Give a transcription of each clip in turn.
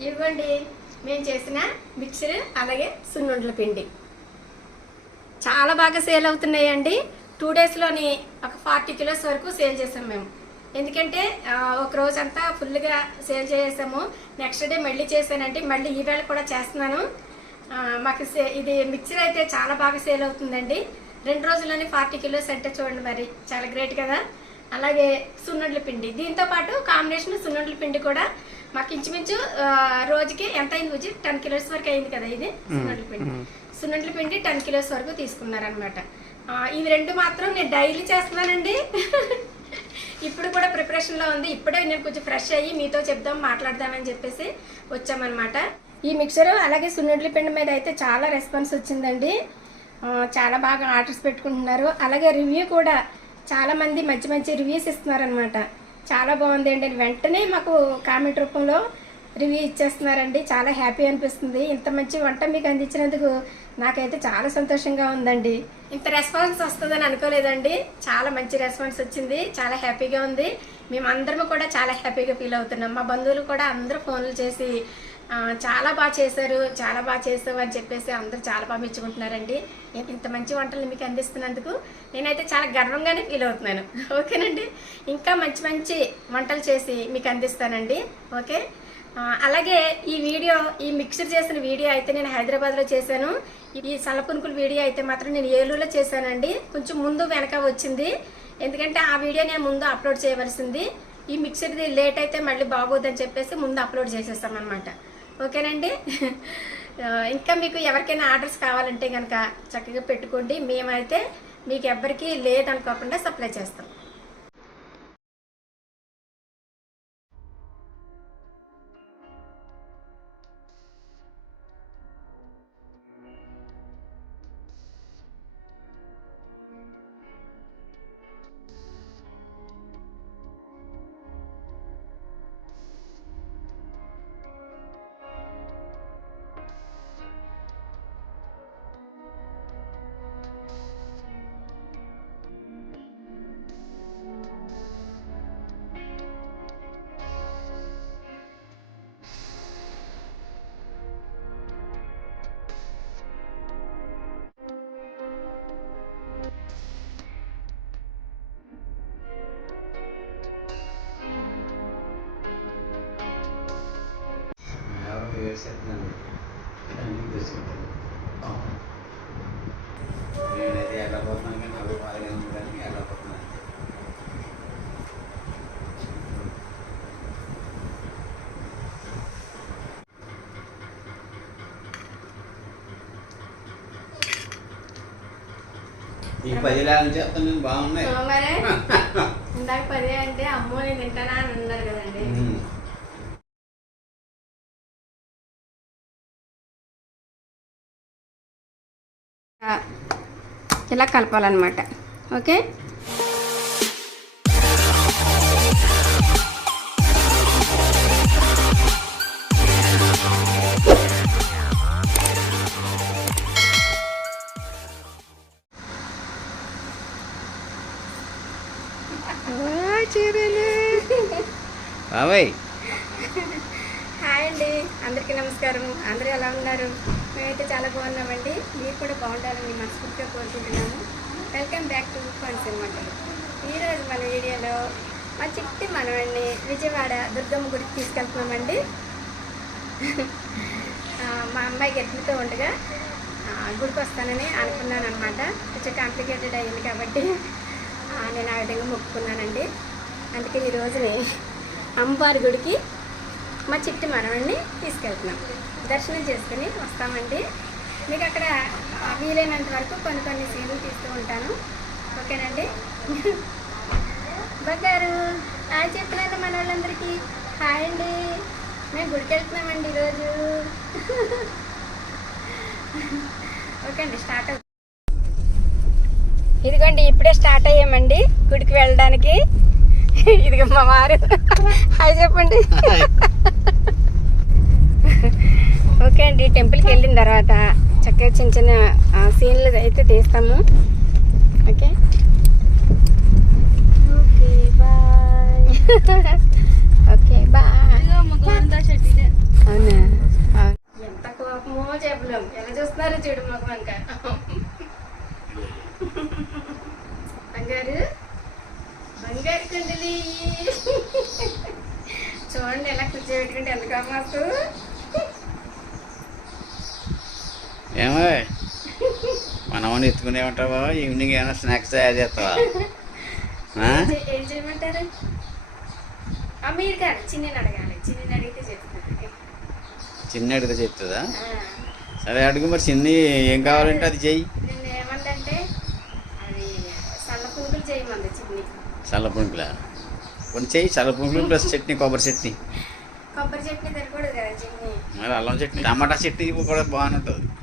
ఇవ్వండి. మేము చేసిన మిక్చర్ అలాగే సున్నుండల పిండి. చాలా బాగా సేల్ అవుతున్నాయండి. టూ డేస్లోని ఒక ఫార్టీ కిలోస్ వరకు సేల్ చేసాం మేము. ఎందుకంటే ఒక రోజంతా ఫుల్గా సేల్ చేసాము నెక్స్ట్ డే మళ్ళీ చేశానంటే మళ్ళీ ఈవేళ కూడా చేస్తున్నాను. మాకు సే- ఇది మిక్చర్ అయితే చాలా బాగా సేల్ అవుతుందండి. రెండు రోజుల్లోనే ఫార్టీ కిలోస్ అంటే చూడండి మరి. చాలా గ్రేట్ కదా. అలాగే సున్నుండ్ల పిండి. దీంతో పాటు కాంబినేషన్ సున్నుండ్ల పిండి కూడా మాకు ఇంచుమించు రోజుకి ఎంత అయింది బుజ్జి? టెన్ కిలోస్ వరకు అయింది కదా ఇది సున్నుండ్ల పిండి. సున్నుండ్ల పిండి టెన్ కిలోస్ వరకు తీసుకున్నారనమాట ఇవి రెండు మాత్రం నేను డైలీ చేస్తున్నానండి. ఇప్పుడు కూడా ప్రిపరేషన్లో ఉంది. ఇప్పుడే నేను కొంచెం ఫ్రెష్ అయ్యి మీతో చెప్దాం మాట్లాడదామని చెప్పేసి వచ్చామన్నమాట. ఈ మిక్సర్ అలాగే సున్నుండ్ల పిండి మీద అయితే చాలా రెస్పాన్స్ వచ్చిందండి. చాలా బాగా ఆర్డర్స్ పెట్టుకుంటున్నారు. అలాగే రివ్యూ కూడా చాలా మంది మంచి మంచి రివ్యూస్ ఇస్తున్నారనమాట చాలా బాగుంది అండి. వెంటనే మాకు కామెంట్ రూపంలో రివ్యూ ఇచ్చేస్తున్నారండి. చాలా హ్యాపీ అనిపిస్తుంది. ఇంత మంచి వంట మీకు అందించినందుకు నాకైతే చాలా సంతోషంగా ఉందండి. ఇంత రెస్పాన్స్ వస్తుందని అనుకోలేదండి. చాలా మంచి రెస్పాన్స్ వచ్చింది. చాలా హ్యాపీగా ఉంది. మేమందరము కూడా చాలా హ్యాపీగా ఫీల్ అవుతున్నాం. మా బంధువులు కూడా అందరూ ఫోన్లు చేసి చాలా బాగా చేశారు చాలా బాగా చేసావు అని చెప్పేసి అందరూ చాలా బాగా మెచ్చుకుంటున్నారండి. ఇంత మంచి వంటలు మీకు అందిస్తున్నందుకు నేనైతే చాలా గర్వంగానే ఫీల్ అవుతున్నాను. ఓకేనండి? ఇంకా మంచి మంచి వంటలు చేసి మీకు అందిస్తానండి. ఓకే? అలాగే ఈ వీడియో ఈ మిక్సర్ చేసిన వీడియో అయితే నేను హైదరాబాద్లో చేశాను. ఈ సలపునుకుల వీడియో అయితే మాత్రం నేను ఏలూరులో చేశానండి. కొంచెం ముందు వెనక వచ్చింది. ఎందుకంటే ఆ వీడియో నేను ముందు అప్లోడ్ చేయవలసింది. ఈ మిక్సర్ది లేట్ అయితే మళ్ళీ బాగోదని చెప్పేసి ముందు అప్లోడ్ చేసేస్తాం అనమాట ఓకేనండి. ఇంకా మీకు ఎవరికైనా ఆర్డర్స్ కావాలంటే కనుక చక్కగా పెట్టుకోండి. మేమైతే మీకు ఎవ్వరికీ లేదనుకోకుండా సప్లై చేస్తాం. ఎవరో నేనైతే వెళ్ళబోతున్నాను కానీ నాకు బాగానే ఉంది కానీ వెళ్ళబోతున్నాను ఈ పది లాగా బాగున్నాయి పదే అంటే అమ్మో నేను తింటానా అని అన్నారు కదా. ఇలా కలపాలన్నమాట. ఓకే? బాబాయ్. హాయ్ అండి. అందరికీ నమస్కారం అందరూ ఎలా ఉన్నారు? మేమైతే చాలా బాగున్నామండి. మీరు కూడా బాగుంటారని మనస్ఫూర్తిగా కోరుకుంటున్నాము. వెల్కమ్ బ్యాక్ టు ఫన్సన్ వంటలు ఈరోజు మన వీడియోలో మా చిట్టి మనవాడిని విజయవాడ దుర్గమ్మ గుడికి తీసుకెళ్తున్నామండి. మా అమ్మాయి గెలుపుతో ఉండగా గుడికి వస్తానని అనుకున్నాను అనమాట కొంచెం కాంప్లికేటెడ్ అయ్యింది కాబట్టి నేను ఆ విధంగా మొక్కుకున్నానండి. అందుకే ఈ రోజుని అమ్మవారి గుడికి మా చిట్టి మనవడిని తీసుకెళ్తున్నాం. దర్శనం చేసుకుని వస్తామండి. మీకు అక్కడ వీలైనంత వరకు కొన్ని కొన్ని సీన్లు తీస్తూ ఉంటాను. ఓకేనండి? బంగారు హాయ్ చెప్తున్నాను మన వాళ్ళందరికీ హాయ్ అండి. మేము గుడికి వెళ్తున్నామండి ఈరోజు. ఓకే అండి స్టార్ట్ అవుతుంది ఇదిగోండి ఇప్పుడే స్టార్ట్ అయ్యామండి గుడికి వెళ్ళడానికి. ఇదిగో మా వారు. హాయ్ చెప్పండి. ఓకే అండి టెంపుల్కి వెళ్ళిన తర్వాత చక్కగా చిన్న చిన్న సీన్లు అయితే తీస్తాము. Okay? Okay bye. Okay bye అవునా? ఎంత కోపమో చెప్పలేం ఎలా చూస్తున్నారు చూడు మొక్క బంగారు? బంగారు కుండలి. చూడండి ఎలా కూర్చోబెట్టుకుంటే ఎంత కామాస్తూ మనం ఎత్తుకునే ఉంటావా ఈవినింగ్ ఏమైనా స్నాక్స్ తయారు చేస్తావా? ఏం చేయమంటారు? మీరు కాదు చిన్న అడగాలి. చిన్న అడిగితే చెప్తుంది చిన్న అడిగితే చెప్తుందా? ఆ, సరే అడుగు మరి. చిన్ని ఏం కావాలంటే అది చెయ్యి. నేను ఏమందంటే అది సల్ల చేయమంది చిన్ని. కొన్ని చెయ్యి. చల్లపుంకులు ప్లస్ చట్నీ కొబ్బరి చట్నీ. కొబ్బరి చట్నీ తినకూడదు కదా చిన్ని మరి అల్లం చట్నీ. టమాటా చట్నీ కూడా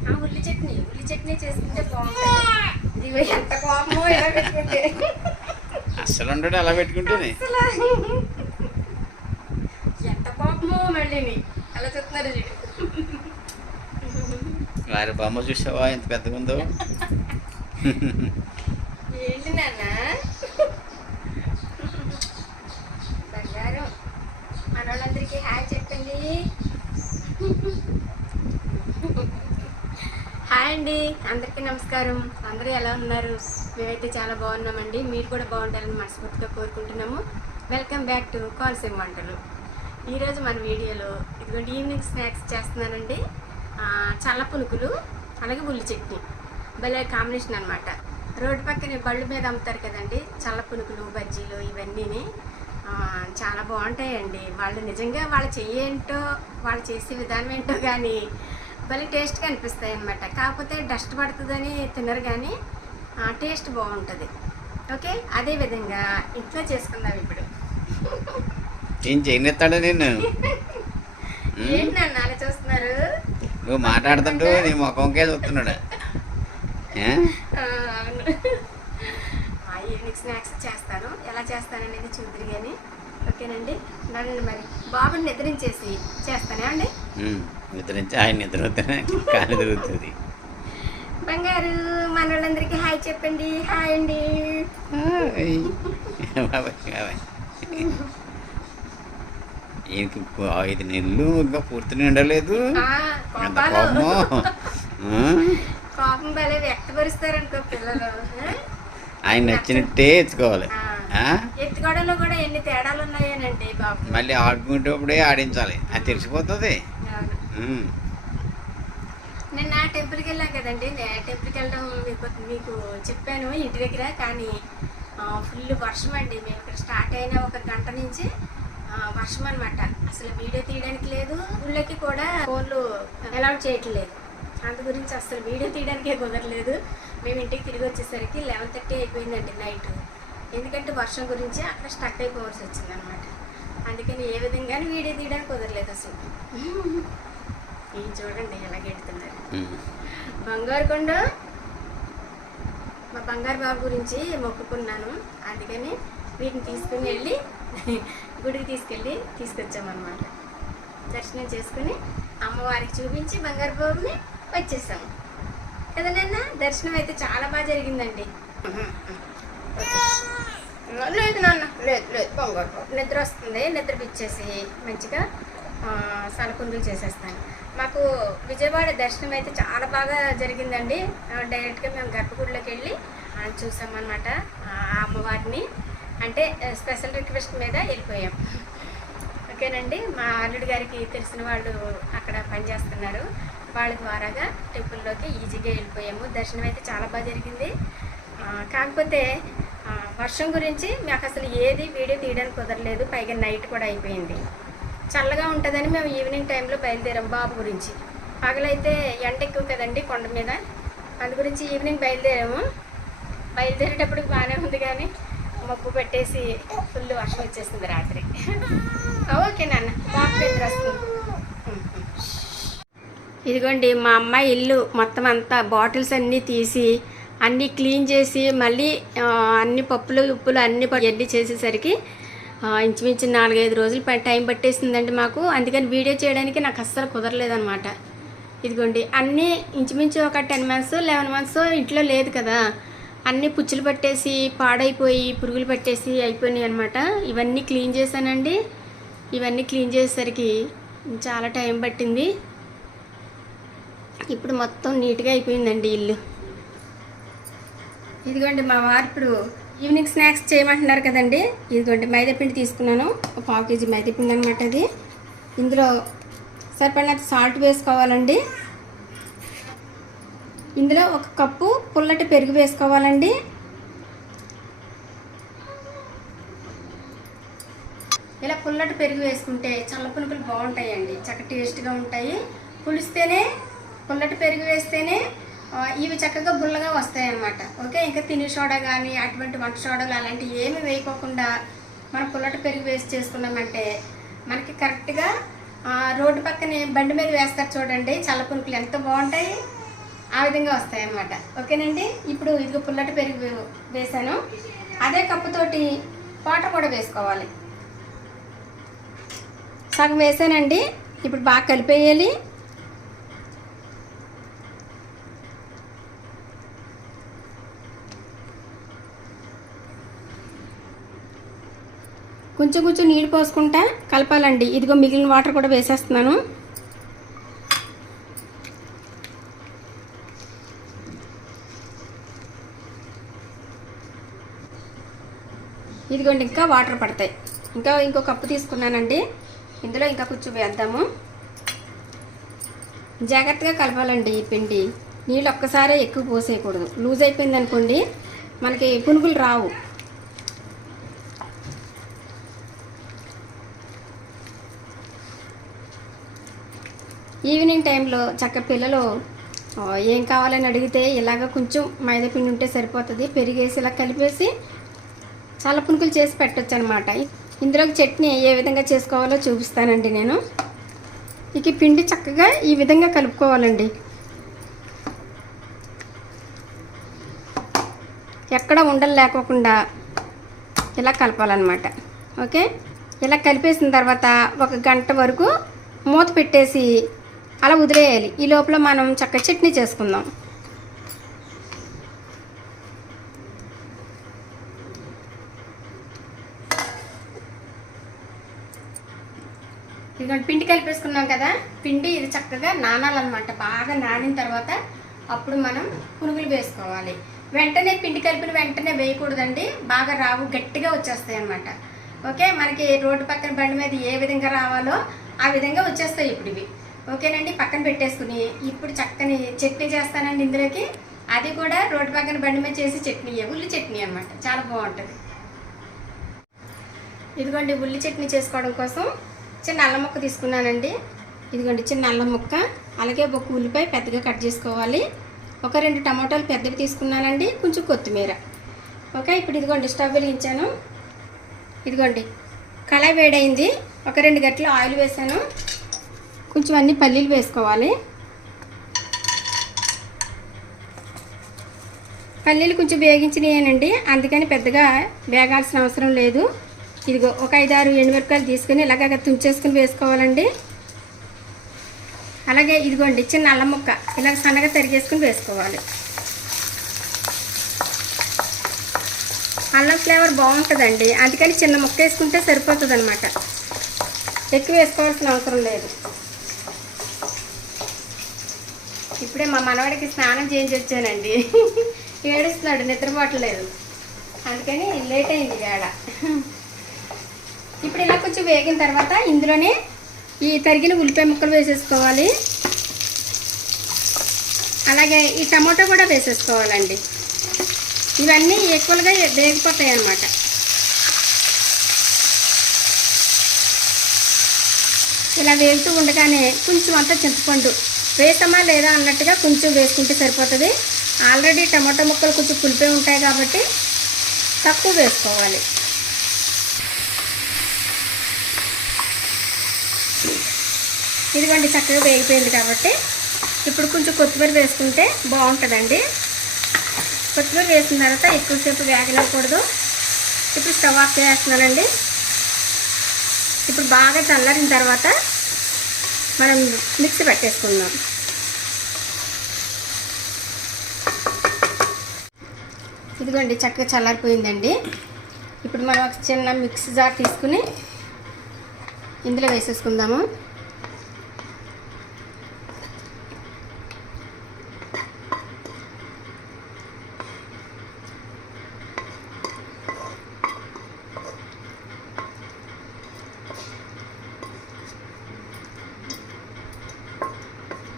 ఆ ఉల్లి చట్నీ. ఉల్లి చట్నీ చేసుకుంటే బాగుంటుంది. ఇదిగో ఎంత కోపమో ఎలా పెట్టుకుంటే. అస్సలు ఉండడు అలా పెట్టుకుంటేనే. అసలు ఎంత కోపమో మళ్ళీని అలా చూస్తున్నారు చూడు వారి బొమ్మ చూసావా? ఎంత పెద్దగా ఉందో ఏంటి నాన్న బంగారం మన వాళ్ళందరికీ హాయ్ చెప్పండి హాయ్ అండి అందరికీ నమస్కారం. అందరూ ఎలా ఉన్నారు? మేమైతే చాలా బాగున్నామండి. మీరు కూడా బాగుంటారని మనస్ఫూర్తిగా కోరుకుంటున్నాము. వెల్కమ్ బ్యాక్ టు కాల్సిమ్ వంటలు. ఈరోజు మన వీడియోలో ఇదిగోండి ఈవినింగ్ స్నాక్స్ చేస్తున్నానండి. చల్ల పునుకులు అలాగే ఉల్లి చట్నీ. భలే కాంబినేషన్ అనమాట రోడ్డు పక్కన బళ్ళు మీద అమ్ముతారు కదండి చల్ల పునుకులు బజ్జీలు ఇవన్నీని. చాలా బాగుంటాయండి. వాళ్ళు నిజంగా వాళ్ళు చెయ్యేంటో వాళ్ళు చేసే విధానం ఏంటో కానీ భలే టేస్ట్గా అనిపిస్తాయి అనమాట కాకపోతే డస్ట్ పడుతుందని తినరు కానీ టేస్ట్ బాగుంటుంది ఓకే? అదే విధంగా ఇంట్లో చేసుకుందాం ఇప్పుడు. ఏం చేయనిస్తాడు నేను. ఏంటి నన్ను చూస్తున్నారు? నువ్వు మాట్లాడుతుంటూ నీ ముఖంకే చూస్తున్నాడు. అవును. ఈవినింగ్ స్నాక్స్ చేస్తాను. ఎలా చేస్తాననేది చూద్దరు కానీ ఓకేనండి? నన్ను మరి బాబుని నిద్రించేసి చేస్తానే అండి? నిద్రించి ఆయన నిద్ర వద్దనే కాలు తిరుగుతుంది. బంగారు మన వాళ్ళందరికీ హాయ్ చెప్పండి. హాయ్ అండి. ఈయనకి ఐదు నెలలు ఇంకా పూర్తి నిండలేదు. ఆ, ఎంత కోపమో? కోపం భలే వ్యక్తపరుస్తారనుకో పిల్లలు? ఆయన నచ్చినట్టే ఎత్తుకోవాలి? ఎత్తుకోవడంలో కూడా ఎన్ని తేడాలు ఉన్నాయనండి బాబు. మళ్ళీ ఆడుకునేటప్పుడే ఆడించాలి. అది తెలిసిపోతుంది. నిన్న టెంపుల్కి వెళ్ళాం కదండి. నేను టెంపుల్కి వెళ్ళడం మీకు చెప్పాను ఇంటి దగ్గర కానీ ఫుల్ వర్షం అండి. మేము ఇక్కడ స్టార్ట్ అయిన ఒక గంట నుంచి వర్షం అనమాట అసలు వీడియో తీయడానికి లేదు. ఊళ్ళకి కూడా ఫోన్లు అలౌట్ చేయట్లేదు. అందు గురించి అసలు వీడియో తీయడానికే కుదరలేదు. మేము ఇంటికి తిరిగి వచ్చేసరికి లెవెన్ థర్టీ అయిపోయిందండి నైట్ ఎందుకంటే వర్షం గురించి అక్కడ స్టక్ అయిపోవాల్సి వచ్చింది అనమాట అందుకని ఏ విధంగానే వీడియో తీయడానికి కుదరలేదు అసలు. ఈ చూడండి. బంగారు కొండ మా బంగారు బాబు గురించి మొక్కుకున్నాను. అందుకని వీటిని తీసుకుని వెళ్ళి గుడికి తీసుకెళ్ళి తీసుకొచ్చామన్నమాట. దర్శనం చేసుకుని అమ్మవారికి చూపించి బంగారు బాబుని వచ్చేసాము. కదా నాన్న? దర్శనం అయితే చాలా బాగా జరిగిందండి. లేదు నాన్న లేదు లేదు. బంగారు బాబు. నిద్ర వస్తుంది నిద్ర పిచ్చేసి మంచిగా ఆ, చేసేస్తాను. మాకు విజయవాడ దర్శనం అయితే చాలా బాగా జరిగిందండి. డైరెక్ట్గా మేము గర్భగుడిలోకి వెళ్ళి చూసామన్నమాట ఆ అమ్మవారిని. అంటే స్పెషల్ రిక్వెస్ట్ మీద వెళ్ళిపోయాం. ఓకేనండి? మా అల్లుడి గారికి తెలిసిన వాళ్ళు అక్కడ పనిచేస్తున్నారు. వాళ్ళ ద్వారాగా టెంపుల్లోకి ఈజీగా వెళ్ళిపోయాము. దర్శనం అయితే చాలా బాగా జరిగింది. కాకపోతే వర్షం గురించి మాకు అసలు ఏది వీడియో తీయడానికి కుదరలేదు. పైగా నైట్ కూడా అయిపోయింది. చల్లగా ఉంటుందని మేము ఈవినింగ్ టైంలో బయలుదేరాం బాబు గురించి. పగలైతే ఎండ ఎక్కువ కదండి కొండ మీద. అందు గురించి ఈవినింగ్ బయలుదేరాము. బయలుదేరేటప్పుడు బాగానే ఉంది కానీ మబ్బు పెట్టేసి ఫుల్ వర్షం వచ్చేసింది రాత్రి. ఓకే నాన్న బాబు నిద్ర వస్తుంది. ఇదిగోండి మా అమ్మాయి ఇల్లు మొత్తం అంతా బాటిల్స్ అన్నీ తీసి అన్నీ క్లీన్ చేసి మళ్ళీ అన్ని పప్పులు ఉప్పులు అన్నీ ప- చేసేసరికి ఇంచుమించు నాలుగైదు రోజులు టైం పట్టేసిందండి మాకు. అందుకని వీడియో చేయడానికి నాకు అస్సలు కుదరలేదనమాట ఇదిగోండి అన్నీ ఇంచుమించు ఒక టెన్ మంత్స్ లెవెన్ మంత్స్ ఇంట్లో లేదు కదా. అన్నీ పుచ్చులు పట్టేసి పాడైపోయి పురుగులు పట్టేసి అయిపోయినాయి అనమాట ఇవన్నీ క్లీన్ చేశానండి. ఇవన్నీ క్లీన్ చేసేసరికి చాలా టైం పట్టింది. ఇప్పుడు మొత్తం నీట్గా అయిపోయిందండి ఇల్లు. ఇదిగోండి మా వారు ఇప్పుడు ఈవినింగ్ స్నాక్స్ చేయమంటున్నారు కదండి. ఇదిగోండి మైదాపిండి తీసుకున్నాను. ఒక పావు కేజీ మైదాపిండి అనమాట అది. ఇందులో సరిపడినంత సాల్ట్ వేసుకోవాలండి. ఇందులో ఒక కప్పు పుల్లటి పెరుగు వేసుకోవాలండి. ఇలా పుల్లటి పెరుగు వేసుకుంటే చల్ల పునుకులు బాగుంటాయండి. చక్క టేస్ట్గా ఉంటాయి. పులిస్తేనే పుల్లటి పెరుగు వేస్తేనే ఇవి చక్కగా బుల్లగా వస్తాయి అన్నమాట ఓకే ఇంకా తిని సోడా కానీ అటువంటి వంట సోడాలు అలాంటివి ఏమి వేయకోకుండా మనం పుల్లటి పెరుగు వేసి చేసుకున్నామంటే మనకి కరెక్ట్గా రోడ్డు పక్కనే బండి మీద వేస్తారు చూడండి చల్ల పునుకులు ఎంత బాగుంటాయి ఆ విధంగా వస్తాయి అన్నమాట ఓకేనండి? ఇప్పుడు ఇదిగో పుల్లటి పెరుగు వేసాను. అదే కప్పుతోటి వాటర్ కూడా వేసుకోవాలి. సగం వేసానండి. ఇప్పుడు బాగా కలిపేయాలి. కొంచెం కొంచెం నీళ్ళు పోసుకుంటా కలపాలండి. ఇదిగో మిగిలిన వాటర్ కూడా వేసేస్తున్నాను. ఇదిగోండి ఇంకా వాటర్ పడతాయి. ఇంకా ఇంకో కప్పు తీసుకున్నానండి. ఇందులో ఇంకా కొంచెం వేద్దాము. జాగ్రత్తగా కలపాలండి ఈ పిండి. నీళ్ళు ఒక్కసారే ఎక్కువ పోసేయకూడదు. లూజ్ అయిపోయింది అనుకోండి మనకి పునుగులు రావు. ఈవినింగ్ టైంలో చక్క పిల్లలు ఏం కావాలని అడిగితే ఇలాగ కొంచెం మైదా పిండి ఉంటే సరిపోతుంది. పెరిగేసి ఇలా కలిపేసి చాలా పునుకులు చేసి పెట్టచ్చు అనమాట ఇందులోకి చట్నీ ఏ విధంగా చేసుకోవాలో చూపిస్తానండి నేను. ఇక పిండి చక్కగా ఈ విధంగా కలుపుకోవాలండి. ఎక్కడ ఉండలు లేకోకుండా ఇలా కలపాలన్నమాట. ఓకే? ఇలా కలిపేసిన తర్వాత ఒక గంట వరకు మూత పెట్టేసి అలా వదిలేయాలి. ఈ లోపల మనం చక్క చట్నీ చేసుకుందాం. ఇదిగోండి పిండి కలిపేసుకున్నాం కదా? పిండి ఇది చక్కగా నానాలన్నమాట. బాగా నానిన తర్వాత అప్పుడు మనం పునుగులు వేసుకోవాలి. వెంటనే పిండి కలిపిన వెంటనే వేయకూడదండి. బాగా రావు గట్టిగా వచ్చేస్తాయి అన్నమాట ఓకే? మనకి రోడ్డు పక్కన బండి మీద ఏ విధంగా రావాలో ఆ విధంగా వచ్చేస్తాయి ఇప్పుడు ఇవి. ఓకేనండి పక్కన పెట్టేసుకుని ఇప్పుడు చక్కని చట్నీ చేస్తానండి ఇందులోకి. అది కూడా రోడ్డు పక్కన బండి మీద చేసి చట్నీ ఉల్లి చట్నీ అన్నమాట. చాలా బాగుంటుంది. ఇదిగోండి ఉల్లి చట్నీ చేసుకోవడం కోసం చిన్న అల్లం ముక్క తీసుకున్నానండి. ఇదిగోండి చిన్న అల్లం ముక్క. అలాగే ఒక ఉల్లిపాయ పెద్దగా కట్ చేసుకోవాలి. ఒక రెండు టమాటాలు పెద్దవి తీసుకున్నానండి కొంచెం కొత్తిమీర. ఓకే ఇప్పుడు ఇదిగోండి స్టవ్ వెలిగించాను. ఇదిగోండి కళాయి వేడైంది. ఒక రెండు గట్ల ఆయిల్ వేసాను. కొంచెం అన్ని పల్లీలు వేసుకోవాలి. పల్లీలు కొంచెం వేగించినాయేనండి. అందుకని పెద్దగా వేగాల్సిన అవసరం లేదు. ఇదిగో ఒక ఐదారు ఎండుమిరపకాయలు తీసుకుని ఇలాగ తుంచేసుకుని వేసుకోవాలండి. అలాగే ఇదిగోండి చిన్న అల్లం ముక్క ఇలాగ సన్నగా తరిగేసుకుని వేసుకోవాలి. అల్లం ఫ్లేవర్ బాగుంటుందండి. అందుకని చిన్న ముక్క వేసుకుంటే సరిపోతుంది అనమాట ఎక్కువ వేసుకోవాల్సిన అవసరం లేదు. ఇప్పుడే మా మనవాడికి స్నానం చేయించి వచ్చానండి ఏడుస్తున్నాడు నిద్రపోవట్లేదు. అందుకని లేట్ అయింది వేడ ఇప్పుడు ఇలా కొంచెం వేగిన తర్వాత ఇందులోనే ఈ తరిగిన ఉల్లిపాయ ముక్కలు వేసేసుకోవాలి. అలాగే ఈ టమాటో కూడా వేసేసుకోవాలండి. ఇవన్నీ ఈక్వల్గా వేగిపోతాయి అన్నమాట. ఇలా వేగుతూ ఉండగానే కొంచెం అంతా చింతపండు వేసామా లేదా అన్నట్టుగా కొంచెం వేసుకుంటే సరిపోతుంది. ఆల్రెడీ టమాటో ముక్కలు కొంచెం పులిపోయి ఉంటాయి కాబట్టి తక్కువ వేసుకోవాలి. ఇదిగోండి చక్కగా వేగిపోయింది కాబట్టి ఇప్పుడు కొంచెం కొత్తిమీర వేసుకుంటే బాగుంటుందండి. కొత్తిమీర వేసిన తర్వాత ఎక్కువసేపు వేగనివ్వకూడదు. ఇప్పుడు స్టవ్ ఆఫ్ చేస్తున్నానండి. ఇప్పుడు బాగా చల్లారిన తర్వాత మనం మిక్సీ పెట్టేసుకుందాం. ఇదిగోండి చక్కగా చల్లారిపోయిందండి. ఇప్పుడు మనం ఒక చిన్న మిక్సీ జార్ తీసుకుని ఇందులో వేసేసుకుందాము.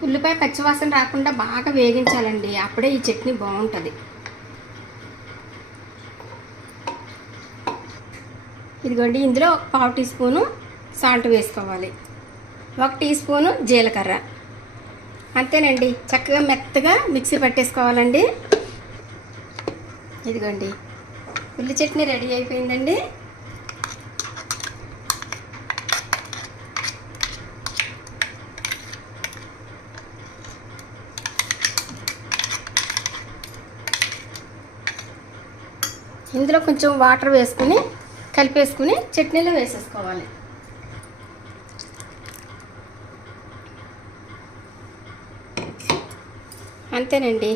ఉల్లిపాయ పచ్చివాసన రాకుండా బాగా వేగించాలండి. అప్పుడే ఈ చట్నీ బాగుంటుంది. ఇదిగోండి ఇందులో పావు టీ స్పూను సాల్ట్ వేసుకోవాలి. ఒక టీ స్పూను జీలకర్ర. అంతేనండి. చక్కగా మెత్తగా మిక్సీ పట్టేసుకోవాలండి. ఇదిగోండి. ఉల్లి చట్నీ రెడీ అయిపోయిందండి. ఇందులో కొంచెం వాటర్ వేసుకుని కలిపేసుకుని చట్నీలో వేసేసుకోవాలి. అంతేనండి.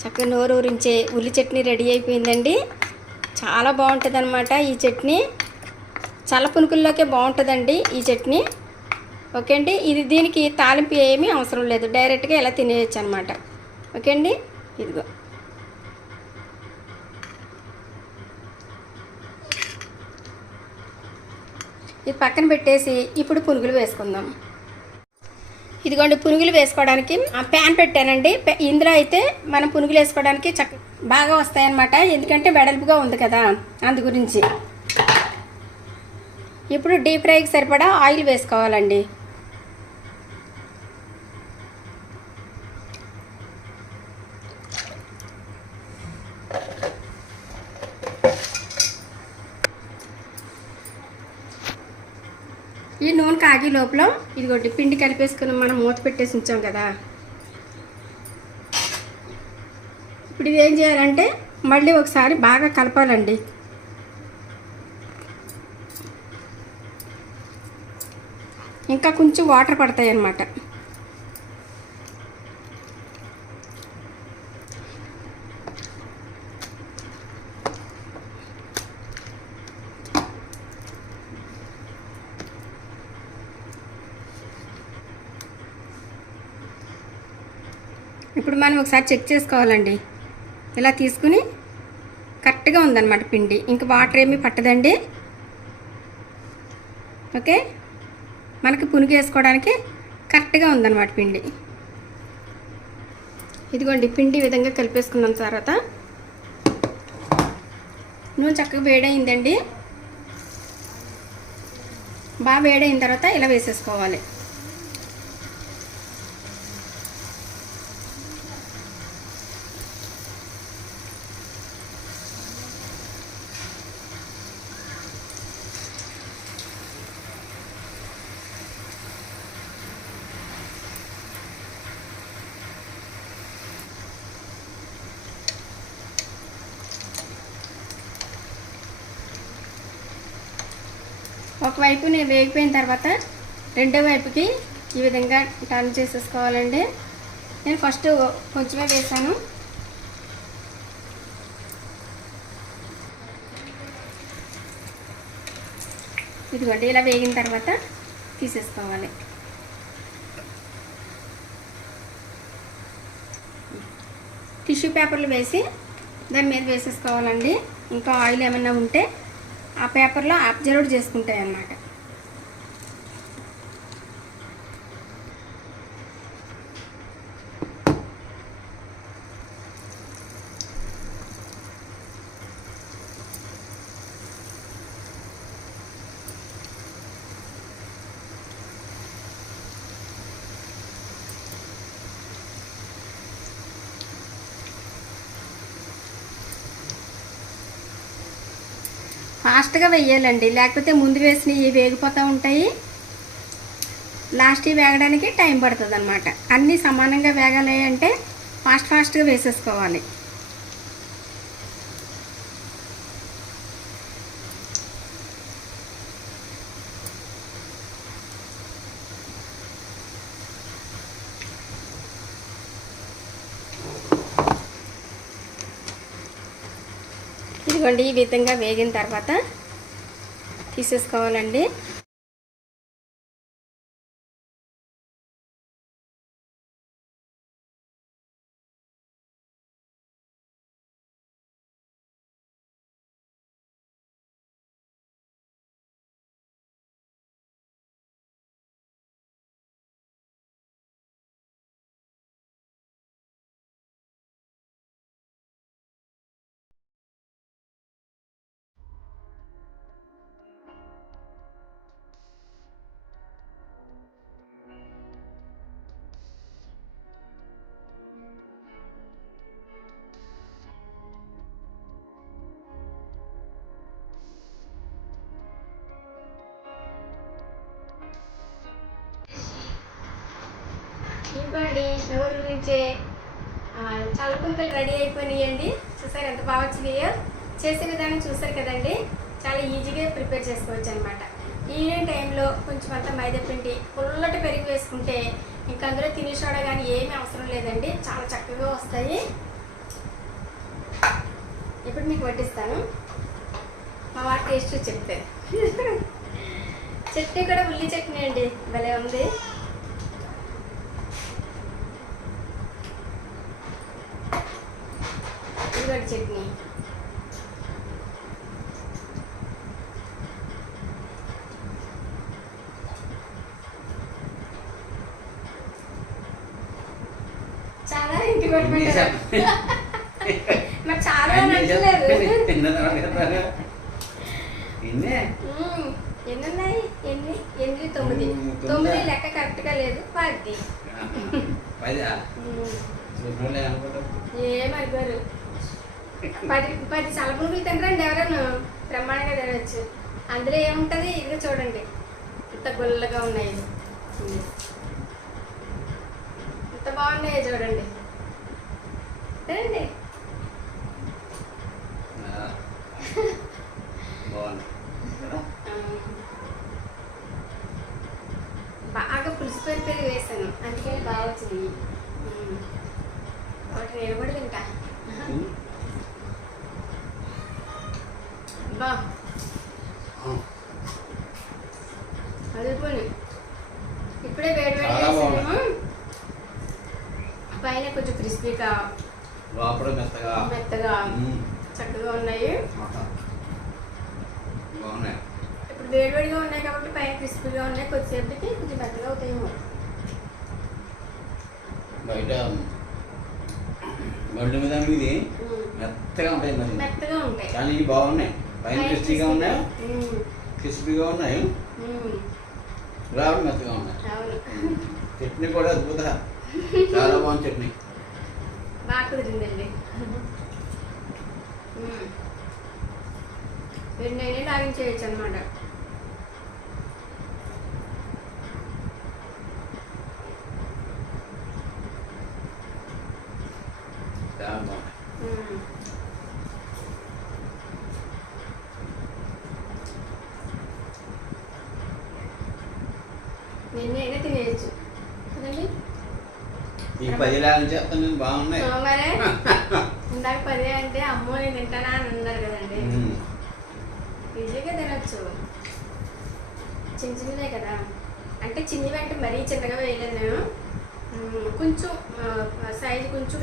చక్కగా నోరు ఊరించే ఉల్లి చట్నీ రెడీ అయిపోయిందండి. చాలా బాగుంటుంది అనమాట ఈ చట్నీ. చల్ల పునుకుల్లోకే బాగుంటుందండి ఈ చట్నీ. ఓకే అండి ఇది దీనికి తాలింపు ఏమీ అవసరం లేదు. డైరెక్ట్గా ఇలా తినేయచ్చు అనమాట ఓకే అండి ఇదిగో. ఇది పక్కన పెట్టేసి ఇప్పుడు పునుగులు వేసుకుందాం. ఇదిగోండి పునుగులు వేసుకోవడానికి ప్యాన్ పెట్టానండి. ఇందులో అయితే మనం పునుగులు వేసుకోవడానికి చక్క బాగా వస్తాయన్నమాట. ఎందుకంటే వెడల్పుగా ఉంది కదా అందు గురించి. ఇప్పుడు డీప్ ఫ్రైకి సరిపడా ఆయిల్ వేసుకోవాలండి. ఈ నూనె కాగి లోపల ఇదిగోండి పిండి కలిపేసుకుని మనం మూత పెట్టేసి ఉంచాం కదా. ఇప్పుడు ఇది ఏం చేయాలంటే మళ్ళీ ఒకసారి బాగా కలపాలండి. ఇంకా కొంచెం వాటర్ పడతాయి అన్నమాట ఇప్పుడు మనం ఒకసారి చెక్ చేసుకోవాలండి. ఇలా తీసుకుని కరెక్ట్గా ఉందన్నమాట పిండి. ఇంకా వాటర్ ఏమీ పట్టదండి. ఓకే? మనకి పునుగు వేసుకోవడానికి కరెక్ట్గా ఉందన్నమాట పిండి. ఇదిగోండి పిండి విధంగా కలిపేసుకున్నాం తర్వాత. నూనె చక్కగా వేడైందండి బాగా వేడైన తర్వాత ఇలా వేసేసుకోవాలి. వైపు నేను వేగిపోయిన తర్వాత రెండో వైపుకి ఈ విధంగా టర్న్ చేసేసుకోవాలండి. నేను ఫస్ట్ కొంచెమే వేసాను ఇదిగోండి ఇలా వేగిన తర్వాత తీసేసుకోవాలి. టిష్యూ పేపర్లు వేసి దాని మీద వేసేసుకోవాలండి. ఇంకా ఆయిల్ ఏమైనా ఉంటే ఆ పేపర్లో అబ్జర్వ్ చేసుకుంటాయి అన్నమాట ఫాస్ట్గా వేయాలండి లేకపోతే ముందు వేసినవి వేగిపోతూ ఉంటాయి. లాస్ట్ వేగడానికి టైం పడుతుంది అనమాట అన్నీ సమానంగా వేగాలి అంటే ఫాస్ట్ ఫాస్ట్గా వేసేసుకోవాలి. ఇదిగోండి ఈ విధంగా వేగిన తర్వాత తీసేసుకోవాలండి. చూపించే గురించే చల్లకుంకలు రెడీ అయిపోయినాయండి. చూసారు ఎంత బాగా వచ్చినాయో? చేసే విధానం చూసారు కదండి. చాలా ఈజీగా ప్రిపేర్ చేసుకోవచ్చు అనమాట ఈవినింగ్ టైంలో కొంచెం అంతా మైదా పిండి పుల్లటి పెరిగి వేసుకుంటే ఇంకా అందులో తిని సోడా కానీ ఏమీ అవసరం లేదండి. చాలా చక్కగా వస్తాయి. ఇప్పుడు మీకు వడ్డిస్తాను. మా వాటి టేస్ట్ చెప్తే చట్నీ కూడా ఉల్లి చట్నీ అండి. భలే ఉంది ఉల్లిగడ్డ చట్నీ చాలా ఇంటి ఇన్ని కొట్టుకుంటారు చెప్ప- మరి చాలా అన్ని నచ్చలేదు చెప్ప- తిన్నదా కదా? ఇన్నే మ్మ్. ఎన్ని ఉన్నాయి ఎన్ని ఎనిమిది తొమ్మిది మ్మ్, తొమ్మిదా? తొమ్మిది లెక్క కరెక్ట్గా లేదు పది పదా మ్మ్. చూడలే అనుకుంటా ఏమనుకోరు పది పది చల్లపునుగులు తినరండి ఎవరైనా? బ్రహ్మాండంగా తినవచ్చు అందులో ఏముంటుంది? ఇది చూడండి. ఇంత గుల్లగా ఉన్నాయి. ఇంత బాగున్నాయి చూడండి. తినండి? మ్మ్. బాగా పులుసు పెరి పెరిగి వేసాను. అందుకని బాగా వచ్చింది. ఒకటి నేను కూడా తింటా. ఉమ్. బా ఆ. అదిపోయి ఇప్పుడే వేడి వేడి వేసాను పైన కొంచెం క్రిస్పీగా లోపల మెత్తగా. మెత్తగా. చక్కగా ఉన్నాయి. బాగున్నాయి. ఇప్పుడు వేడి వేడిగా ఉన్నాయి కాబట్టి పైన క్రిస్పీగా ఉన్నాయి. కొద్దిసేపటికి కొంచెం మెత్తగా అవుతాయేమో. బయట గడ్డు మీద ఇది. మెత్తగా ఉంటాయి మెత్తగా ఉంటాయి. కానీ ఇవి బాగున్నాయి. పైన క్రిస్పీగా ఉన్నాయి. క్రిస్పీగా ఉన్నాయి. లోపల మెత్తగా ఉన్నాయి. చట్నీ కూడా అద్భుత. చాలా బాగుంది చట్నీ. బాగా కుదిరిందండి. రెండు అయినా లాగించేయచ్చు అనమాట చాలా బాగుంది మ్మ్. నిన్నైనా తినేయచ్చు కదండి ఈ పది లాగా చేస్తాను నేను బాగున్నాయి ఇందాక పదే అంటే అమ్మో నేను తింటానా అని అన్నారు కదండి. ఈజీగా తినొచ్చు. చిన్న చిన్నదే కదా. అంటే చిన్నవి అంటే మరీ చిన్నగా వేయలేదు నేను. కొంచెం సైజు కొంచెం.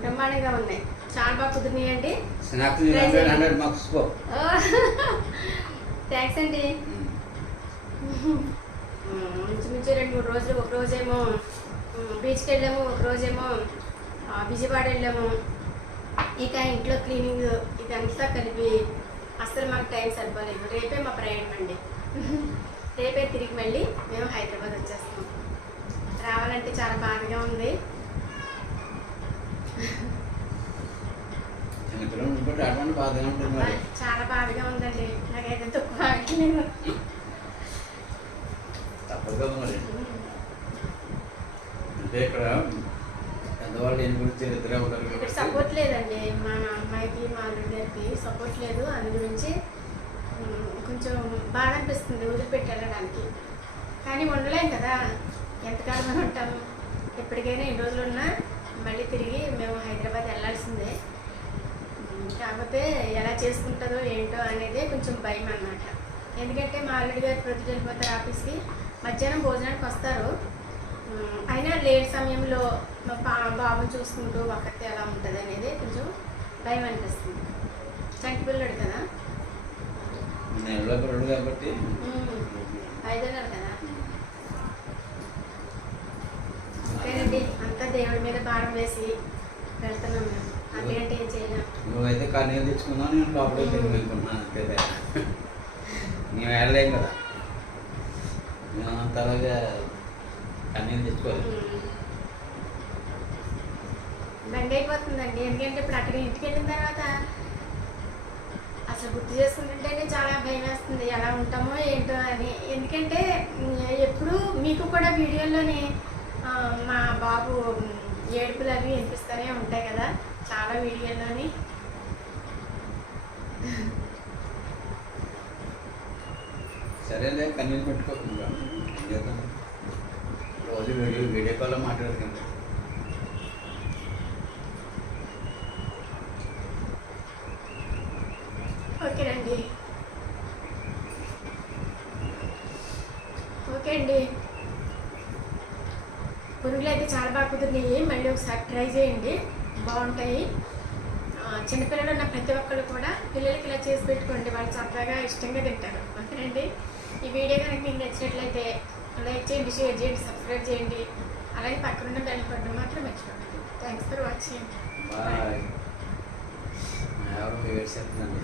బ్రహ్మాండంగా ఉన్నాయి. చాలా బాగా కుదిరినాయండి థ్యాంక్స్ అండి. ఇంచుమించు రెండు మూడు రోజులు ఒక రోజేమో బీచ్కి వెళ్ళాము ఒక రోజేమో విజయవాడ వెళ్ళాము. ఇక ఇంట్లో క్లీనింగ్ ఇదంతా కలిపి అసలు మాకు టైం సరిపోలేదు. రేపే మా ప్రయాణం అండి. రేపే తిరిగి మళ్ళీ మేము హైదరాబాద్ వచ్చేస్తాం. రావాలంటే చాలా బాధగా ఉంది. చాలా బాధగా ఉందండి. నాకైతే తక్కువ కదా మరి అంటే ఇక్కడ పెద్దవాళ్ళు ఏం గురించి ఇద్దరే ఉంటారు ఇక్కడ సపోర్ట్ లేదండి. మా అమ్మాయికి మా అల్లుడి గారికి సపోర్ట్ లేదు. అందు గురించి కొంచెం బాధ అనిపిస్తుంది వదిలిపెట్టి వెళ్ళడానికి కానీ ఉండలేం కదా. ఎంతకాలం అని ఉంటాము ఎప్పటికైనా ఎన్ని రోజులు ఉన్నా మళ్ళీ తిరిగి మేము హైదరాబాద్ వెళ్ళాల్సిందే. కాకపోతే ఎలా చేసుకుంటుందో ఏంటో అనేది కొంచెం భయం అన్నమాట. ఎందుకంటే మా అల్లుడి గారు ప్రొద్దుట వెళ్ళిపోతారు ఆఫీస్కి. మధ్యాహ్నం భోజనానికి వస్తారు. అయినా లేట్ సమయంలో మా బాబుని చూసుకుంటూ ఒక్కతే ఎలా ఉంటుంది అనేది కొంచెం భయం అనిపిస్తుంది. చంటి పిల్లడు కదా? ఐదో నెల కదా? అంతేనండి అంతా దేవుడి మీద భారం వేసి వెళ్తున్నాం మేము. అంతేంటే ఏం చేయలేం. నువ్వైతే కన్నీళ్ళు తెచ్చుకున్నావు నేను లోపలికి తిరిగి అనుకున్నాను అంతే. మేము వెళ్ళలేం కదా. మేము కన్నీళ్ళు తెచ్చుకోవాలి బండి అయిపోతుందండి. ఎందుకంటే ఇప్పుడు అక్కడ ఇంటికి వెళ్ళిన తర్వాత అసలు గుర్తు చేసుకుంటుంటేనే చాలా భయం వేస్తుంది. ఎలా ఉంటామో ఏంటో అని. ఎందుకంటే ఎప్పుడు మీకు కూడా వీడియోలోని మా బాబు ఏడుపులు అవి వినిపిస్తూనే ఉంటాయి కదా. చాలా వీడియోలోని సరేలే కన్నీళ్ళు పెట్టుకోకుండా. రోజు వీడియో వీడియో కాల్లో మాట్లాడుకుంటాం. ఓకేనండి ఓకే అండి. పురుగులు అయితే చాలా బాగా కుదిరినాయి. మళ్ళీ ఒకసారి ట్రై చేయండి. బాగుంటాయి. చిన్నపిల్లలు ఉన్న ప్రతి ఒక్కళ్ళు కూడా పిల్లలకి ఇలా చేసి పెట్టుకోండి. వాళ్ళు చక్కగా ఇష్టంగా తింటారు. ఓకేనండి. ఈ వీడియో కనుక మీకు నచ్చినట్లయితే లైక్ చేయండి షేర్ చేయండి సబ్స్క్రైబ్ చేయండి. అలాగే పక్కనున్న బెల్ కొట్టడం మాత్రం మర్చిపోకండి. థ్యాంక్స్ ఫర్ వాచింగ్ బాయ్ ఎవరు ఏడ్చేస్తుందండి